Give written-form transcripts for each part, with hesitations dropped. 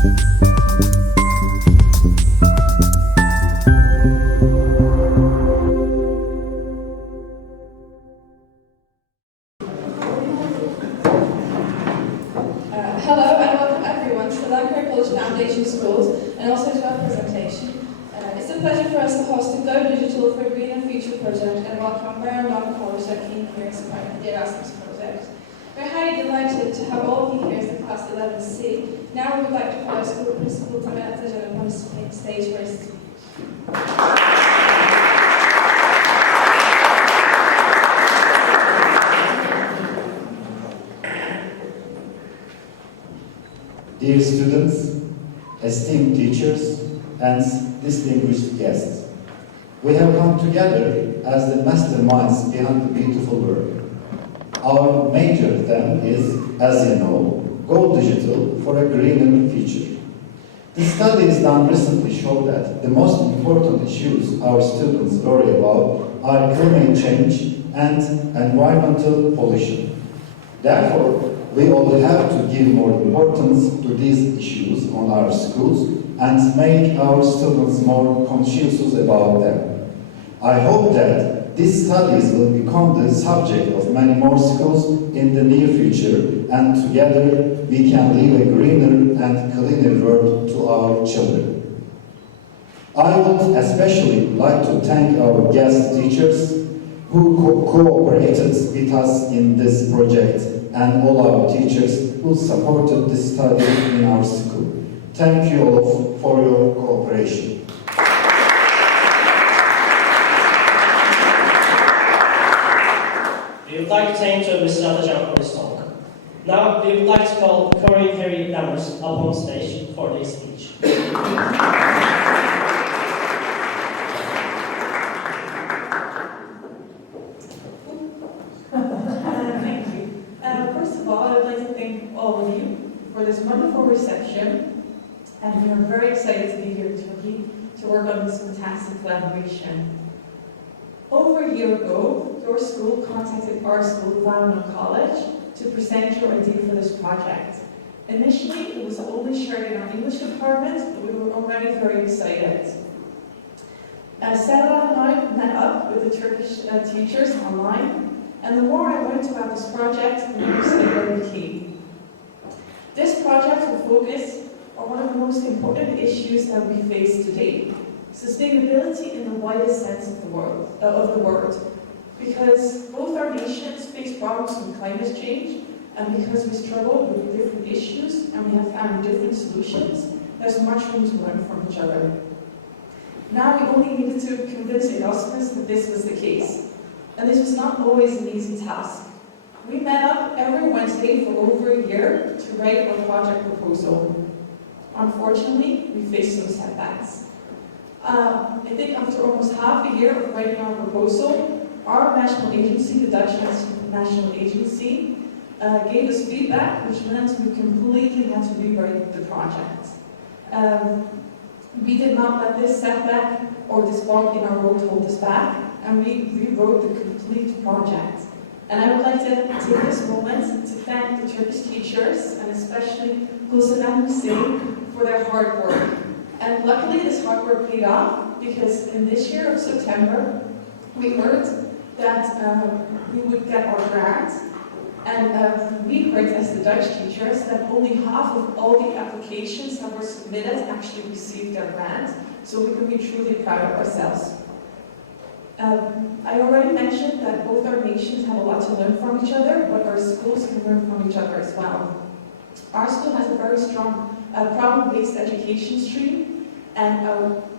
Hello and welcome everyone to the Ankara College Foundation Schools and also to our presentation. It's a pleasure for us to host the Go Digital for a Greener Future project and welcome Mary and College that came here as part of the Erasmus project. We're highly delighted to have all of you here as the Class 11C. Now we would like to call our school principal to message and on the stage for his speech. Dear students, esteemed teachers, and distinguished guests, we have come together as the masterminds behind the beautiful work. Our major theme is, as you know, Go Digital for a Greener Future. The studies done recently show that the most important issues our students worry about are climate change and environmental pollution. Therefore, we all have to give more importance to these issues on our schools and make our students more conscious about them. I hope that these studies will become the subject of many more schools in the near future, and together we can leave a greener and cleaner world to our children. I would especially like to thank our guest teachers who cooperated with us in this project and all our teachers who supported this study in our school. Thank you all for your cooperation. We would like to thank Mr. Atacan for his talk. Now, we would like to call Korean Ferry members up on stage for their speech. First of all, I would like to thank all of you for this wonderful reception, and we are very excited to be here in Turkey to work on this fantastic collaboration. Over a year ago, your school contacted our school, Day-1 College, to present your idea for this project. Initially, it was only shared in our English department, but we were already very excited. Sarah and I met up with the Turkish teachers online, and the more I learned about this project, the more excited I became. This project will focus on one of the most important issues that we face today: sustainability in the widest sense of the word. Because both our nations face problems with climate change, and because we struggle with different issues and we have found different solutions, there's much room to learn from each other. Now we only needed to convince Erasmus that this was the case. And this was not always an easy task. We met up every Wednesday for over a year to write our project proposal. Unfortunately, we faced some setbacks. I think after almost half a year of writing our proposal, our national agency, the Dutch National Agency, gave us feedback, which meant we completely had to rewrite the project. We did not let this setback or this bump in our road hold us back, and we rewrote the complete project. And I would like to take this moment to thank the Turkish teachers, and especially Gulsen and Hussein, for their hard work. And luckily this hard work paid off, because in this year of September, we heard that we would get our grant, and we heard as the Dutch teachers that only half of all the applications that were submitted actually received their grant, so we can be truly proud of ourselves. I already mentioned that both our nations have a lot to learn from each other, but our schools can learn from each other as well. Our school has a very strong problem-based education stream, and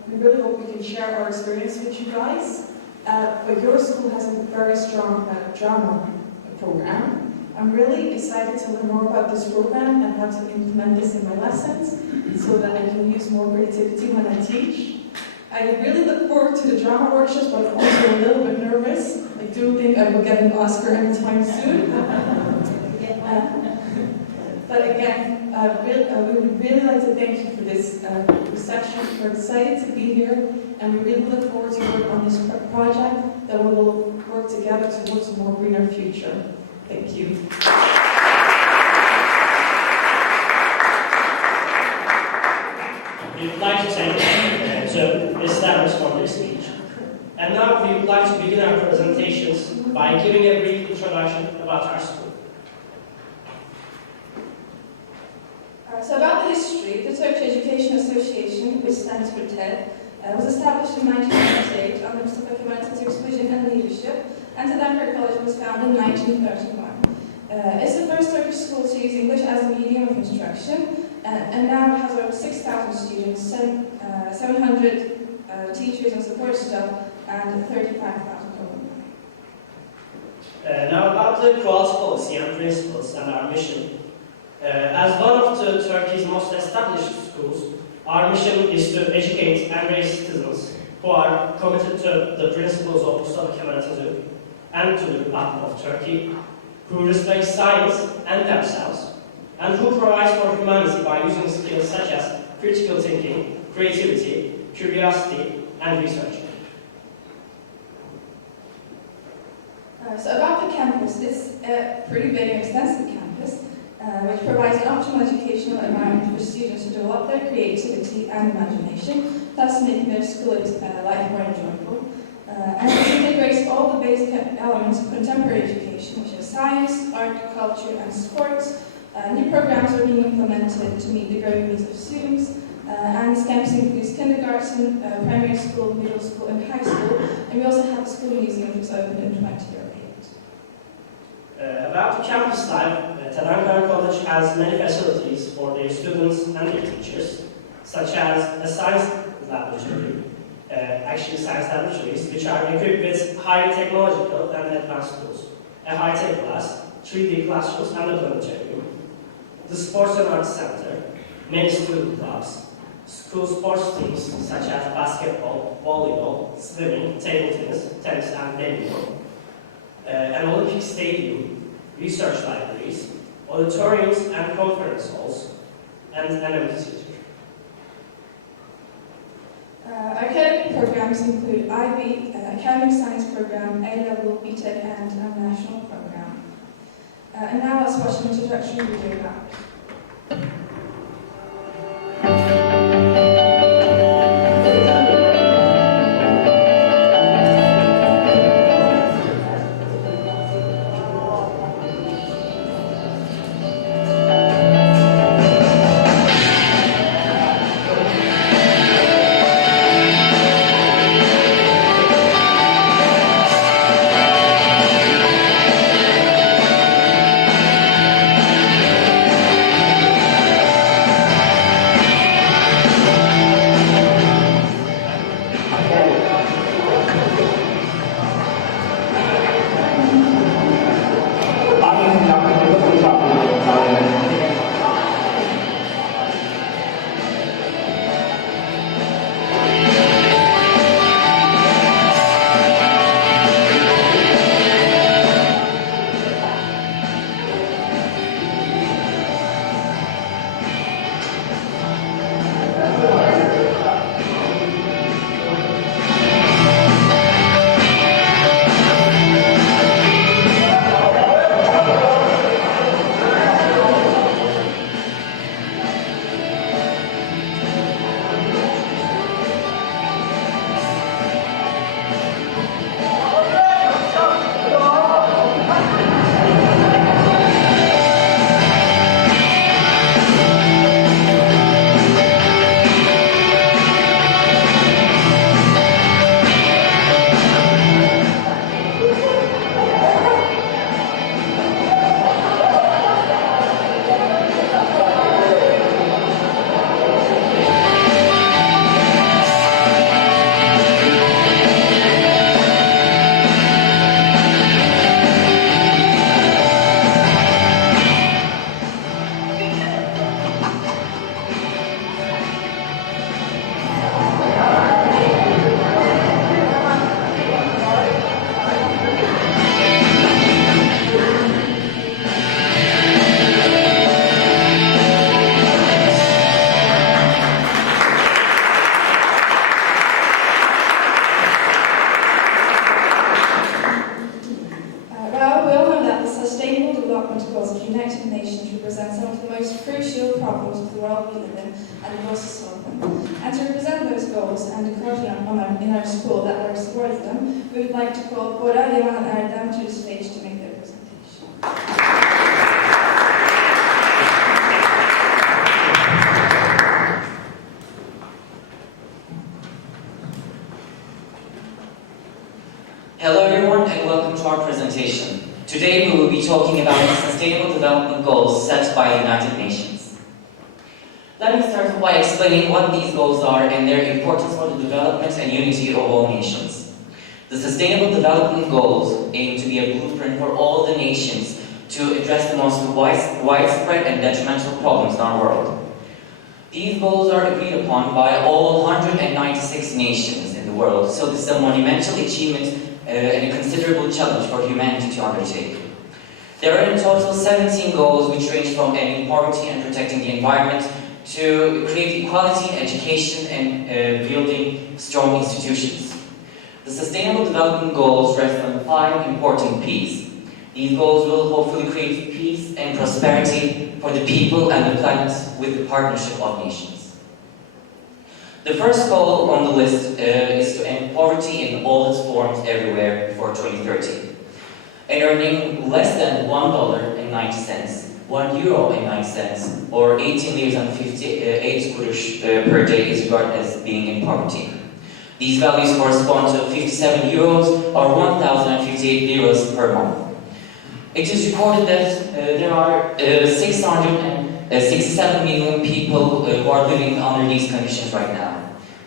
we really hope we can share our experience with you guys. But your school has a very strong drama program. I'm really excited to learn more about this program and how to implement this in my lessons so that I can use more creativity when I teach. I really look forward to the drama workshops, but I'm also a little bit nervous. I do think I will get an Oscar anytime soon. But again, we would really like to thank you for this reception. We're excited to be here, and we really look forward to work on this project that we will work together towards a more greener future. Thank you. we would like to thank to Ms. Lammers for their speech. And now we would like to begin our presentations by giving a brief introduction about our school. So about the history, the Turkish Education Association, which stands for TED, was established in 1998 under Mustafa Kemal Atatürk's vision and leadership, and Ankara College was founded in 1931. It's the first Turkish school to use English as a medium of instruction, and now it has over 6,000 students, 700 teachers and support staff, and 35,000 alumni. Now about the quality policy and principles and our mission. As one of the Turkey's most established schools, our mission is to educate and raise citizens who are committed to the principles of Mustafa Kemal Atatürk and to the Republic of Turkey, who respect science and themselves, and who provide for humanity by using skills such as critical thinking, creativity, curiosity, and research. So about the campus, it's a pretty big and extensive campus, which provides an optimal educational environment for students to develop their creativity and imagination, thus making their school life more enjoyable. And it integrates all the basic elements of contemporary education, which is science, art, culture, and sports. New programs are being implemented to meet the growing needs of students, and this campus includes kindergarten, primary school, middle school, and high school, and we also have a school museum which was opened in 2008. About the campus life, Ankara College has many facilities for their students and their teachers, such as a science laboratory, science laboratories, which are equipped with highly technological and advanced tools, a high-tech class, 3D classrooms, and a planetarium, the Sports and Arts Center, many student clubs, school sports teams such as basketball, volleyball, swimming, table tennis, and badminton, an Olympic stadium, research libraries, auditoriums and conference halls, and an amphitheater. Academic programs include IB, Academic Science Program, A-Level, BTEC, and a National Program. And now let's watch an introductory video about it. and the process of them. And to represent those goals and the curriculum in our school that are supporting them, we would like to call Bora, Day-1 and Erdem to the stage to make their presentation. Hello everyone and welcome to our presentation. Today we will be talking about the Sustainable Development Goals set by the United Nations. Let me start by explaining what these goals are and their importance for the development and unity of all nations. The Sustainable Development Goals aim to be a blueprint for all the nations to address the most widespread and detrimental problems in our world. These goals are agreed upon by all 196 nations in the world, so this is a monumental achievement and a considerable challenge for humanity to undertake. There are in total 17 goals which range from ending poverty and protecting the environment to create equality, education and building strong institutions. The Sustainable Development Goals rest on 5 important P's. These goals will hopefully create peace and prosperity for the people and the planet with the partnership of nations. The first goal on the list is to end poverty in all its forms everywhere before 2030. And earning less than $1.90, €1.90, or 18 liras and 58 kuruş per day is regarded as being in poverty. These values correspond to 57 euros or 1,058 liras per month. It is recorded that there are 667 million people who are living under these conditions right now.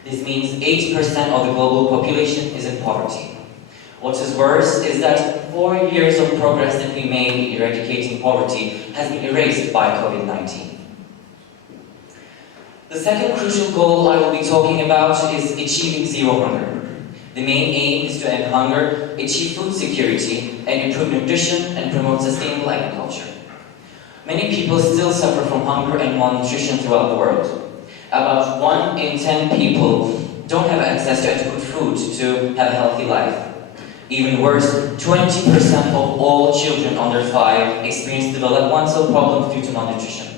This means 80% of the global population is in poverty. What is worse is that 4 years of progress that we made in eradicating poverty has been erased by COVID-19. The second crucial goal I will be talking about is achieving zero hunger. The main aim is to end hunger, achieve food security, and improve nutrition and promote sustainable agriculture. Many people still suffer from hunger and malnutrition throughout the world. About 1 in 10 people don't have access to adequate food to have a healthy life. Even worse, 20% of all children under 5 experience developmental problems due to malnutrition.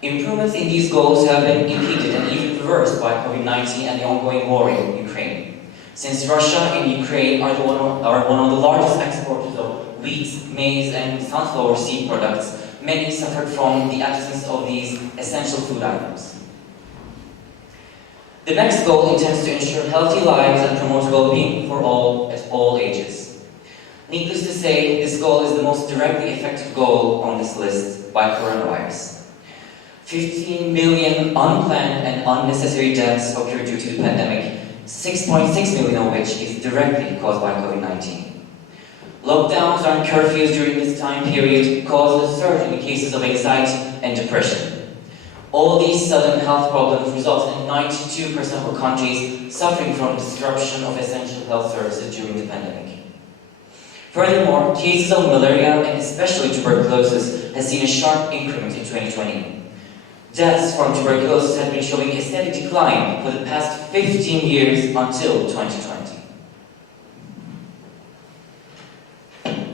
Improvements in these goals have been impeded and even reversed by COVID-19 and the ongoing war in Ukraine. Since Russia and Ukraine are one of the largest exporters of wheat, maize and sunflower seed products, many suffered from the absence of these essential food items. The next goal intends to ensure healthy lives and promote well-being for all at all ages. Needless to say, this goal is the most directly affected goal on this list by coronavirus. 15 million unplanned and unnecessary deaths occurred due to the pandemic, 6.6 million of which is directly caused by COVID-19. Lockdowns and curfews during this time period caused a surge in cases of anxiety and depression. All these sudden health problems resulted in 92% of countries suffering from disruption of essential health services during the pandemic. Furthermore, cases of malaria and especially tuberculosis has seen a sharp increment in 2020. Deaths from tuberculosis have been showing a steady decline for the past 15 years until 2020.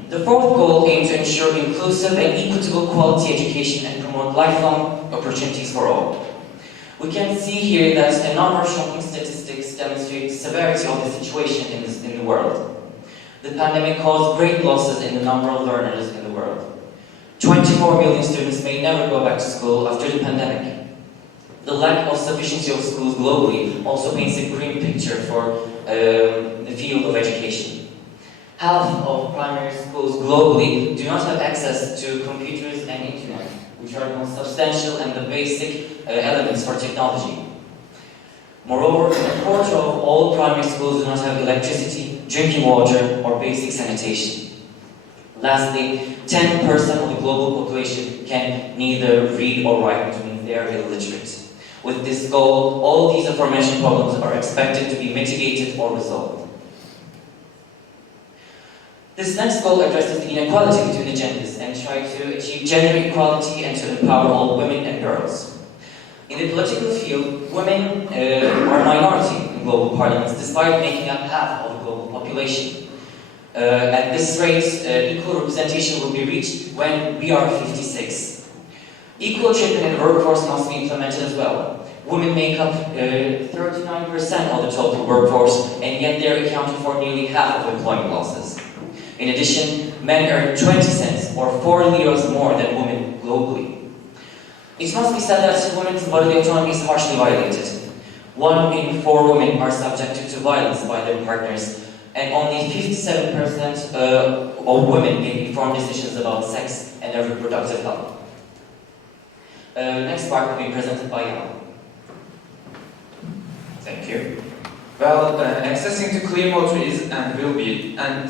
The fourth goal aims to ensure inclusive and equitable quality education and promote lifelong opportunities for all. We can see here that a number of shocking statistics demonstrate the severity of the situation in the world. The pandemic caused great losses in the number of learners in the world. 24 million students may never go back to school after the pandemic. The lack of sufficiency of schools globally also paints a grim picture for the field of education. Half of primary schools globally do not have access to computers and internet, which are the most substantial and the basic elements for technology. Moreover, a quarter of all primary schools do not have electricity, drinking water, or basic sanitation. Lastly, 10% of the global population can neither read or write, which means they are illiterate. With this goal, all these aforementioned problems are expected to be mitigated or resolved. This next goal addresses the inequality between the genders and tries to achieve gender equality and to empower all women and girls. In the political field, women are a minority in global parliaments despite making up half of the global population. At this rate, equal representation will be reached when we are 56. Equal treatment in the workforce must be implemented as well. Women make up 39% of the total workforce, and yet they're accounting for nearly half of employment losses. In addition, men earn 20 cents or 4 liras more than women globally. It must be said that women's bodily autonomy is harshly violated. 1 in 4 women are subjected to violence by their partners, and only 57% of women make informed decisions about sex and their reproductive health. Next part will be presented by Jan. Thank you. Well, accessing to clean water is and will be a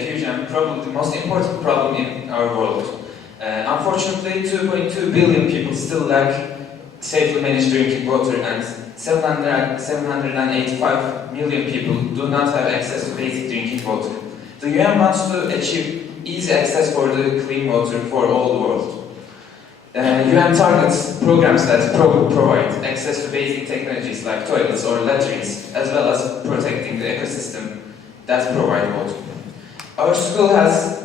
huge and probably the most important problem in our world. Unfortunately, 2.2 billion people still lack safely managed drinking water, and 785 million people do not have access to basic drinking water. The UN wants to achieve easy access for the clean water for all the world. UN targets programs that provide access to basic technologies like toilets or latrines, as well as protecting the ecosystem that provide water. Our school has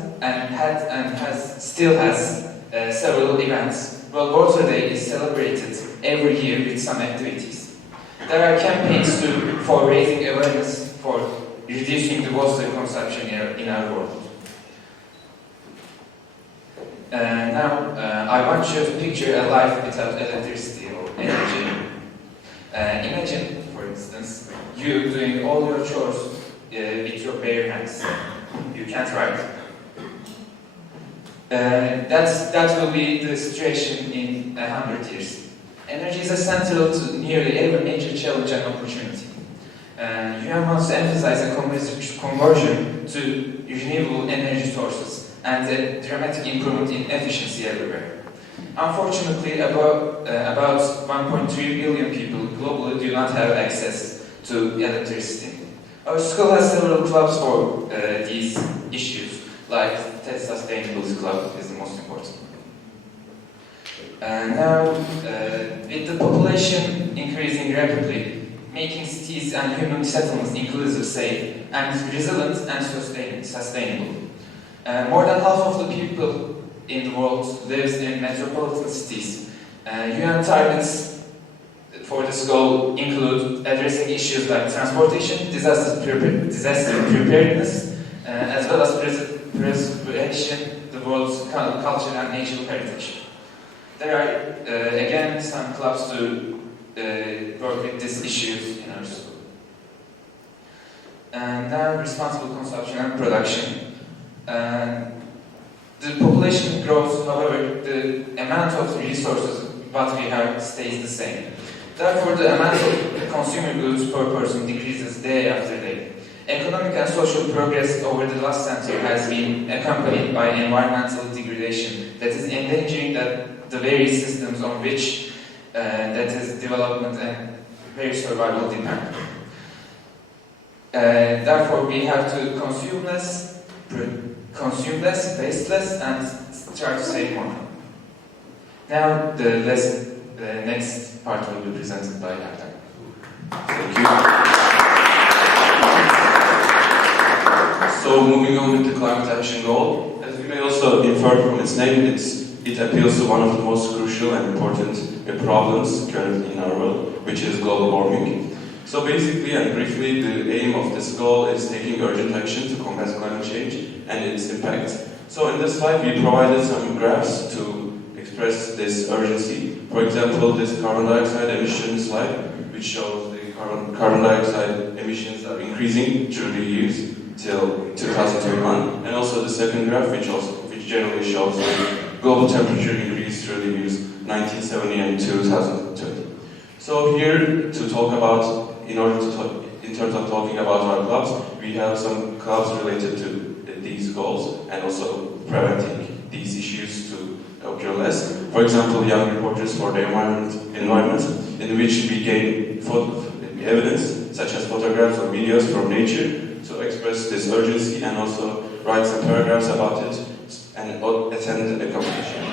still has several events. World Water Day is celebrated every year with some activities. There are campaigns for raising awareness for reducing the water consumption in our world. Now, I want you to picture a life without electricity or energy. Imagine, for instance, you doing all your chores with your bare hands. You can't write. That will be the situation in 100 years. Energy is essential to nearly every major challenge and opportunity. UN wants to emphasize a conversion to renewable energy sources and a dramatic improvement in efficiency everywhere. Unfortunately, about 1.3 billion people globally do not have access to electricity. Our school has several clubs for these issues, like the Sustainability Club is the most important. Now, with the population increasing rapidly, making cities and human settlements inclusive, safe, and resilient and sustainable. More than half of the people in the world lives in metropolitan cities. UN targets for this goal include addressing issues like transportation, disaster preparedness, as well as preservation of the world's culture and natural heritage. There are, again, some clubs to work with these issues in our school. And now, responsible consumption and production. The population grows, however, the amount of resources what we have stays the same. Therefore, the amount of consumer goods per person decreases day after day. Economic and social progress over the last century has been accompanied by environmental degradation that is endangering the very systems on which that is development and very survival depend. Therefore, we have to consume less, waste less, and try to save more. Now, the next part will be presented by Dr. Thank you. So, moving on with the climate action goal, as you may also infer from its name, it appeals to one of the most crucial and important problems currently in our world, which is global warming. So basically and briefly, the aim of this goal is taking urgent action to combat climate change and its impact. So in this slide, we provided some graphs to express this urgency. For example, this carbon dioxide emission slide, which shows the carbon dioxide emissions are increasing through the years till 2021, and also the second graph, which generally shows the global temperature increase through the years 1970 and 2030. So here to talk about, in terms of talking about our clubs, we have some clubs related to these goals and also preventing these issues to occur less. For example, Young Reporters for the Environment, in which we gain evidence such as photographs or videos from nature to express this urgency and also write some paragraphs about it and attend a competition.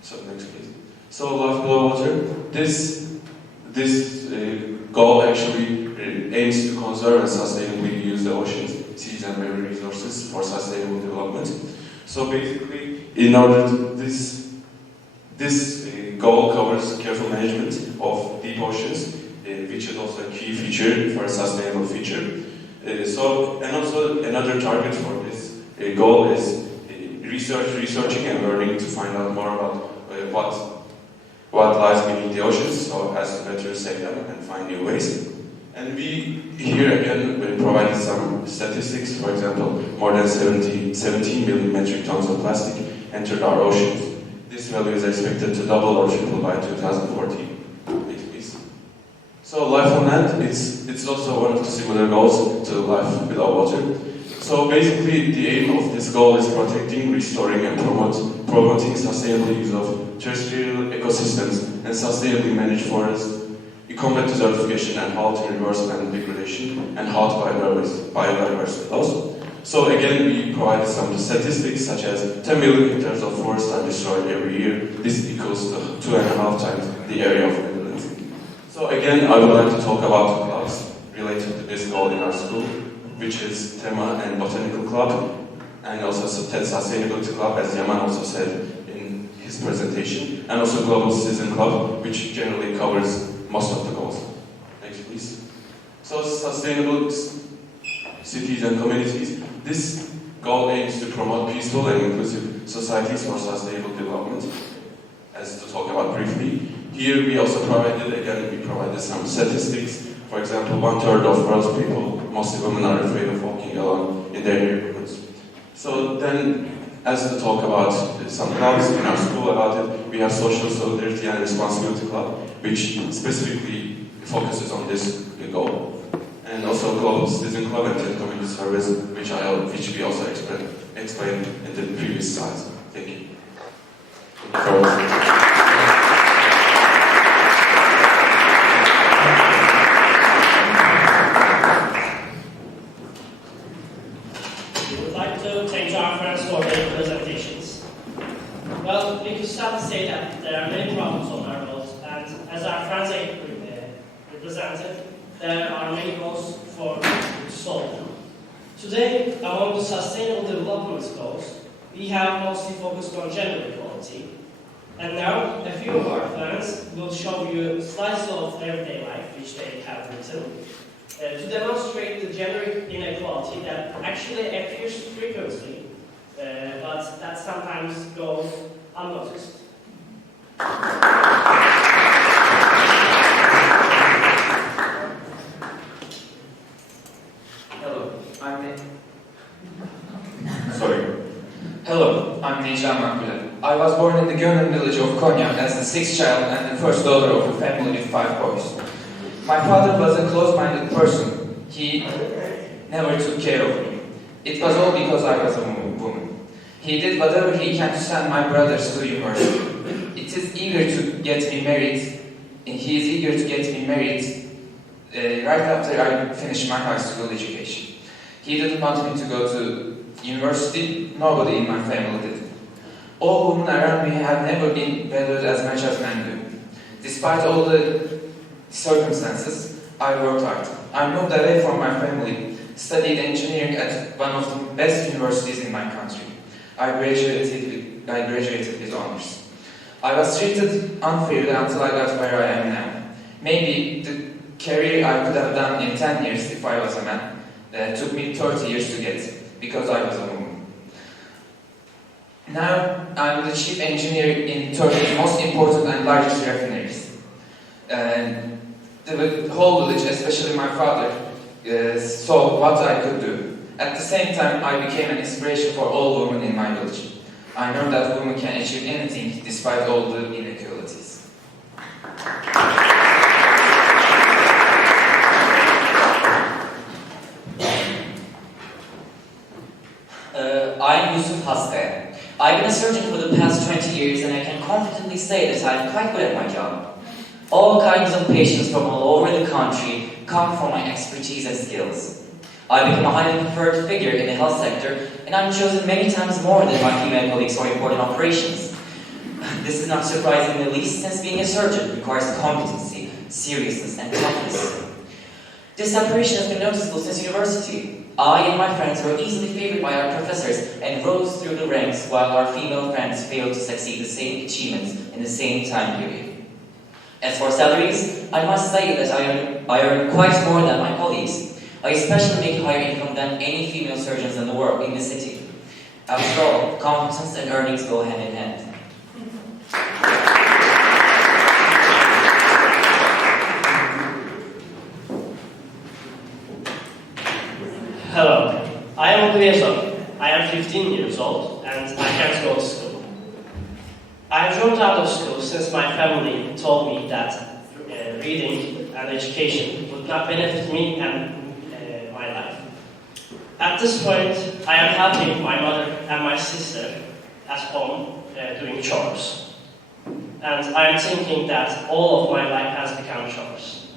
So next please. So Life Below Water, this goal actually aims to conserve and sustainably use the oceans, seas and marine resources for sustainable development. So basically, in order to This goal covers careful management of deep oceans, which is also a key feature for a sustainable future. And also another target for this goal is researching and learning to find out more about what lies beneath the oceans, so as to better save them and find new ways. And we here again provided some statistics. For example, more than 17 million metric tons of plastic entered our oceans. This value is expected to double or triple by 2014. Wait, please. So life on land, it's also one of the similar goals to life below water. So basically, the aim of this goal is protecting, restoring, and promoting sustainable use of terrestrial ecosystems and sustainably managed forests, combat desertification and halt reverse land degradation, and halt biodiversity loss. So again, we provided some statistics such as 10 million hectares of forests are destroyed every year. This equals to 2.5 times the area of Netherlands. So again, I would like to talk about the clubs related to this goal in our school, which is Tema and Botanical Club, and also TED Sustainability Club, as Yaman also said in his presentation, and also Global Citizen Club, which generally covers most of the goals. Next, please. So, sustainable cities and communities. This goal aims to promote peaceful and inclusive societies for sustainable development, as to talk about briefly. Here we also provided some statistics. For example, 1/3 of world's people, mostly women, are afraid of walking alone in their neighborhoods. So then, as to talk about some clubs in our school about it, we have Social Solidarity and Responsibility Club, which specifically focuses on this goal. And also Global Citizen Club and TED Community Service, which we also explained in the previous slides. Thank you. We would like to thank our friends for their presentations. Well, we could start to say that there are many problems on our road, and as our friends represented, there are many goals to solve them. Today, among the Sustainable Development Goals, we have mostly focused on gender equality. And now, a few of our friends will show you slices of everyday life, which they have written, to demonstrate the gender inequality that actually appears frequently, but that sometimes goes unnoticed. Hello, I'm Necla Makbule. I was born in the Gönül village of Konya as the sixth child and the first daughter of a family with 5 boys. My father was a close-minded person. He never took care of me. It was all because I was a woman. He did whatever he can to send my brothers to university. He is eager to get me married right after I finished my high school education. He didn't want me to go to university. Nobody in my family did. All women around me have never been valued as much as men do. Despite all the circumstances, I worked hard. I moved away from my family, studied engineering at one of the best universities in my country. I graduated with honors. I was treated unfairly until I got where I am now. Maybe the career I could have done in 10 years if I was a man took me 30 years to get, because I was a woman. Now, I'm the chief engineer in Turkey's most important and largest refineries. The whole village, especially my father, saw what I could do. At the same time, I became an inspiration for all women in my village. I know that women can achieve anything despite all the inequalities. I'm Yusuf Haskaya. I've been a surgeon for the past 20 years and I can confidently say that I'm quite good at my job. All kinds of patients from all over the country come from my expertise and skills. I've become a highly preferred figure in the health sector and I'm chosen many times more than my female colleagues for important operations. This is not surprising in the least, since being a surgeon requires competency, seriousness and toughness. This separation has been noticeable since university. I and my friends were easily favored by our professors and rose through the ranks while our female friends failed to succeed the same achievements in the same time period. As for salaries, I must say that I earn quite more than my colleagues. I especially make higher income than any female surgeons in the world, in the city. After all, competence and earnings go hand in hand. Hello, I am Okleyasov. I am 15 years old and I can't go to school. I dropped out of school since my family told me that reading and education would not benefit me and my life. At this point, I am helping my mother and my sister at home doing chores. And I am thinking that all of my life has become chores.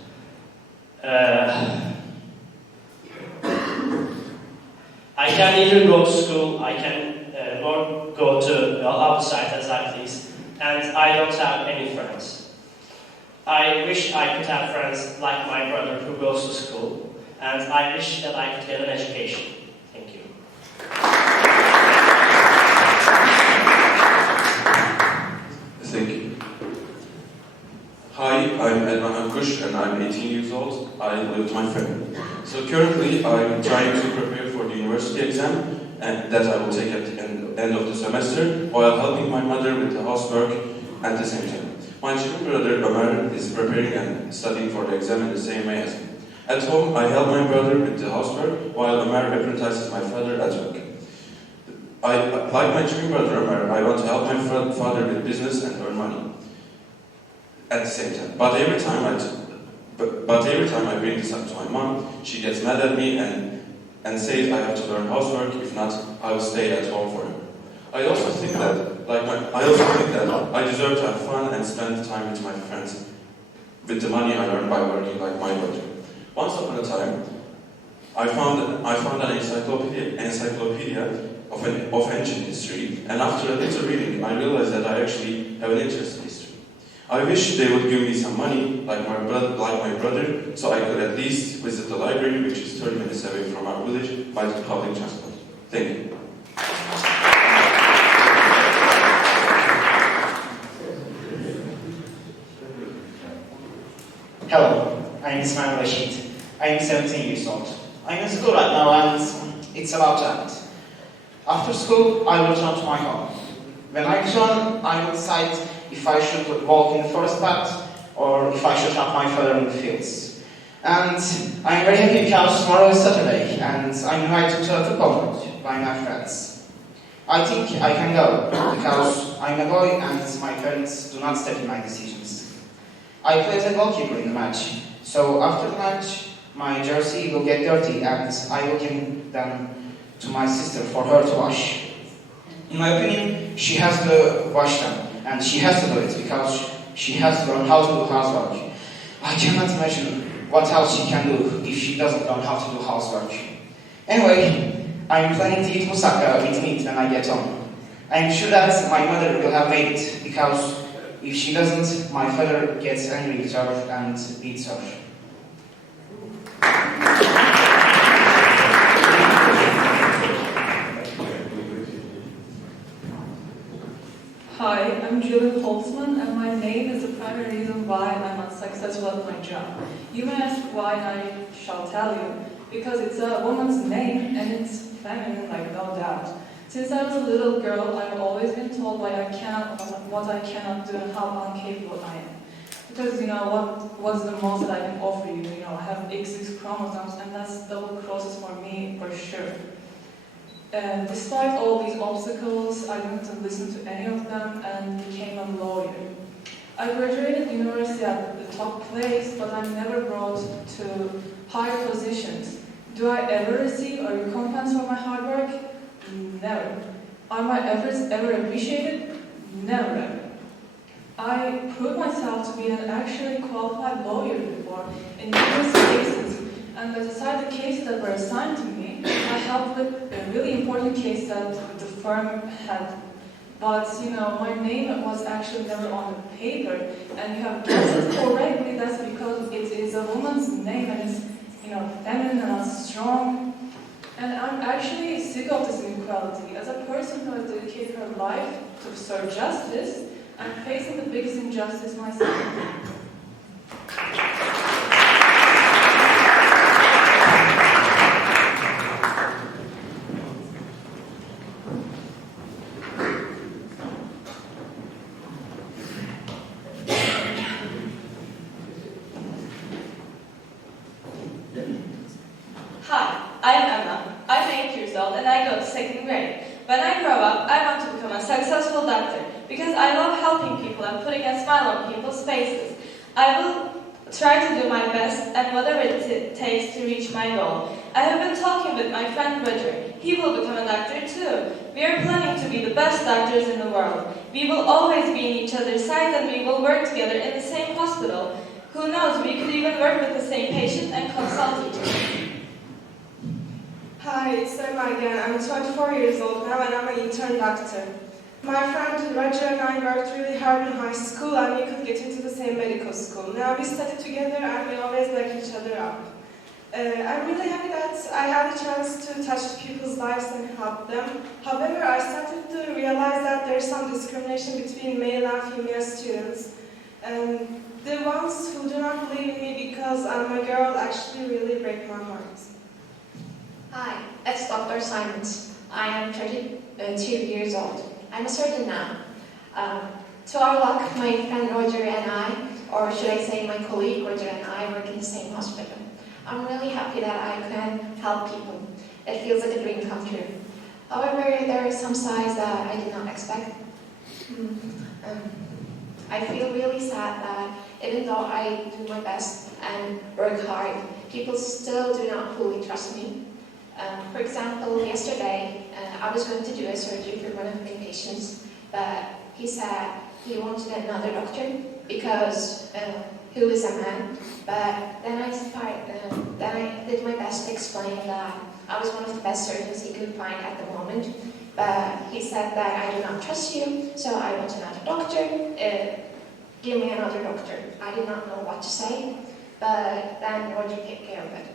I can neither go to school, I can nor go to outside as I please, and I don't have any friends. I wish I could have friends like my brother who goes to school, and I wish that I could get an education. Thank you. Thank you. Hi, I'm Elman Ankush and I'm 18 years old. I live with my family. So currently I'm trying to prepare for the university exam and that I will take at the end of the semester while helping my mother with the housework at the same time. My twin brother Ömer is preparing and studying for the exam in the same way as me. At home, I help my brother with the housework while Ömer apprentices my father at work. Like my twin brother Ömer, I want to help my father with business and earn money at the same time. But every time I bring this up to my mom, she gets mad at me and says I have to learn housework. If not, I will stay at home for her. I also think that I deserve to have fun and spend time with my friends with the money I earn by working like my brother. Once upon a time, I found an encyclopedia of ancient history, and after a little reading, I realized that I actually have an interest in history. I wish they would give me some money, like my brother, so I could at least visit the library, which is 30 minutes away from our village, by public transport. Thank you. Hello, I'm Ismail Rashid. I am 17 years old. I'm in school right now and it's about to end. After school, I will return to my home. When I return, I will decide if I should walk in the forest path or if I should help my father in the fields. And I'm very happy because tomorrow is Saturday and I'm invited to a football match by my friends. I think I can go because I'm a boy and my parents do not step in my decisions. I played a goalkeeper in the match, so after the match, my jersey will get dirty and I will give them to my sister for her to wash. In my opinion, she has to wash them, and she has to do it because she has to learn how to do housework. I cannot imagine what else she can do if she doesn't learn how to do housework. Anyway, I'm planning to eat moussaka with meat when I get home. I'm sure that my mother will have made it because if she doesn't, my father gets angry with her and beats her. Hi, I'm Julie Holtzman, and my name is the primary reason why I'm not successful at my job. You may ask why, and I shall tell you. Because it's a woman's name, and it's feminine, like no doubt. Since I was a little girl, I've always been told what I cannot do, and how incapable I am. Because, what's the most that I can offer you? I have XX chromosomes, and that's double crosses for me, for sure. Despite all these obstacles, I didn't listen to any of them and became a lawyer. I graduated university at the top place, but I'm never brought to higher positions. Do I ever receive a recompense for my hard work? Never. Are my efforts ever appreciated? Never ever. I proved myself to be an actually qualified lawyer before in numerous cases, and to decide the cases that were assigned to me, I helped with a really important case that the firm had. But, my name was actually never on the paper, and you have guessed it correctly, that's because it is a woman's name and it's feminine and not strong. And I'm actually sick of this inequality. As a person who has dedicated her life to serve justice, I'm facing the biggest injustice myself. Hi, I'm Emma. I'm 8 years old and I go to second grade. When I grow up, I want to become a successful doctor because I love helping people and putting a smile on people's faces. I will try to do my best and whatever it takes to reach my goal. I have been talking with my friend Roger. He will become a doctor too. We are planning to be the best doctors in the world. We will always be in each other's side and we will work together in the same hospital. Who knows, we could even work with the same patient and consult each other. Hi, it's Emma again. I'm 24 years old now and I'm an intern doctor. My friend Roger and I worked really hard in high school and we could get into the same medical school. Now we study together and we always back each other up. I'm really happy that I had the chance to touch people's lives and help them. However, I started to realize that there's some discrimination between male and female students. The ones who do not believe in me because I'm a girl actually really break my heart. Hi, it's Dr. Simons. I am 32 years old. I'm a surgeon now. To our luck, my friend Roger and I, or should I say my colleague Roger and I, work in the same hospital. I'm really happy that I can help people. It feels like a dream come true. However, there are some sides that I did not expect. I feel really sad that even though I do my best and work hard, people still do not fully trust me. For example, yesterday, I was going to do a surgery for one of my patients, but he said he wanted another doctor because he was a man. But then I did my best to explain that I was one of the best surgeons he could find at the moment. But he said that I do not trust you, so I want another doctor. Give me another doctor. I did not know what to say, but then Roger took care of it.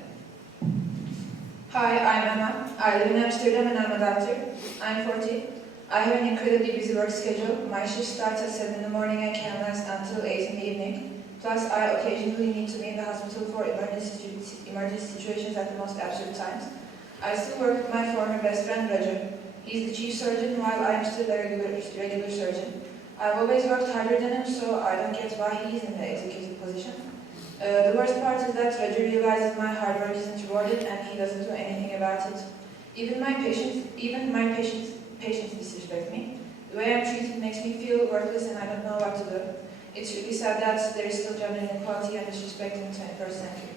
Hi, I'm Emma. I live in Amsterdam and I'm a doctor. I'm 40. I have an incredibly busy work schedule. My shift starts at 7 in the morning and can last until 8 in the evening. Plus, I occasionally need to be in the hospital for emergency situations at the most absurd times. I still work with my former best friend, Roger. He's the chief surgeon while I am still a regular surgeon. I've always worked harder than him, so I don't get why he's in the executive position. The worst part is that Roger realizes my hard work isn't rewarded and he doesn't do anything about it. Even my patients disrespect me. The way I'm treated makes me feel worthless and I don't know what to do. It's really sad that there is still gender inequality and disrespect in the 21st century.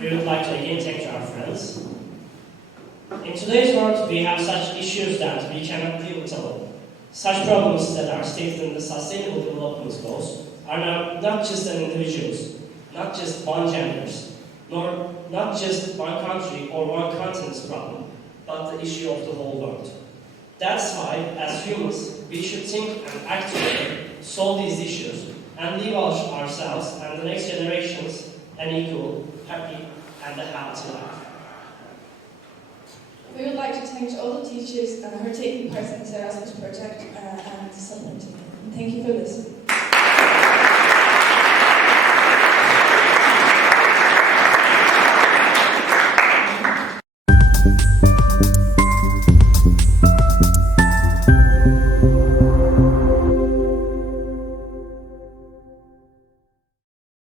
We would like to again thank our friends. In today's world, we have such issues that we cannot deal with alone. Such problems that are stated in the Sustainable Development Goals are now not just an individual's, not just one gender's, nor not just one country or one continent's problem, but the issue of the whole world. That's why, as humans, we should think and act together to solve these issues and leave ourselves and the next generations an equal, happy, and a healthy life. We would like to thank all the teachers who are taking part in this Erasmus project and supporting it. Thank you for listening.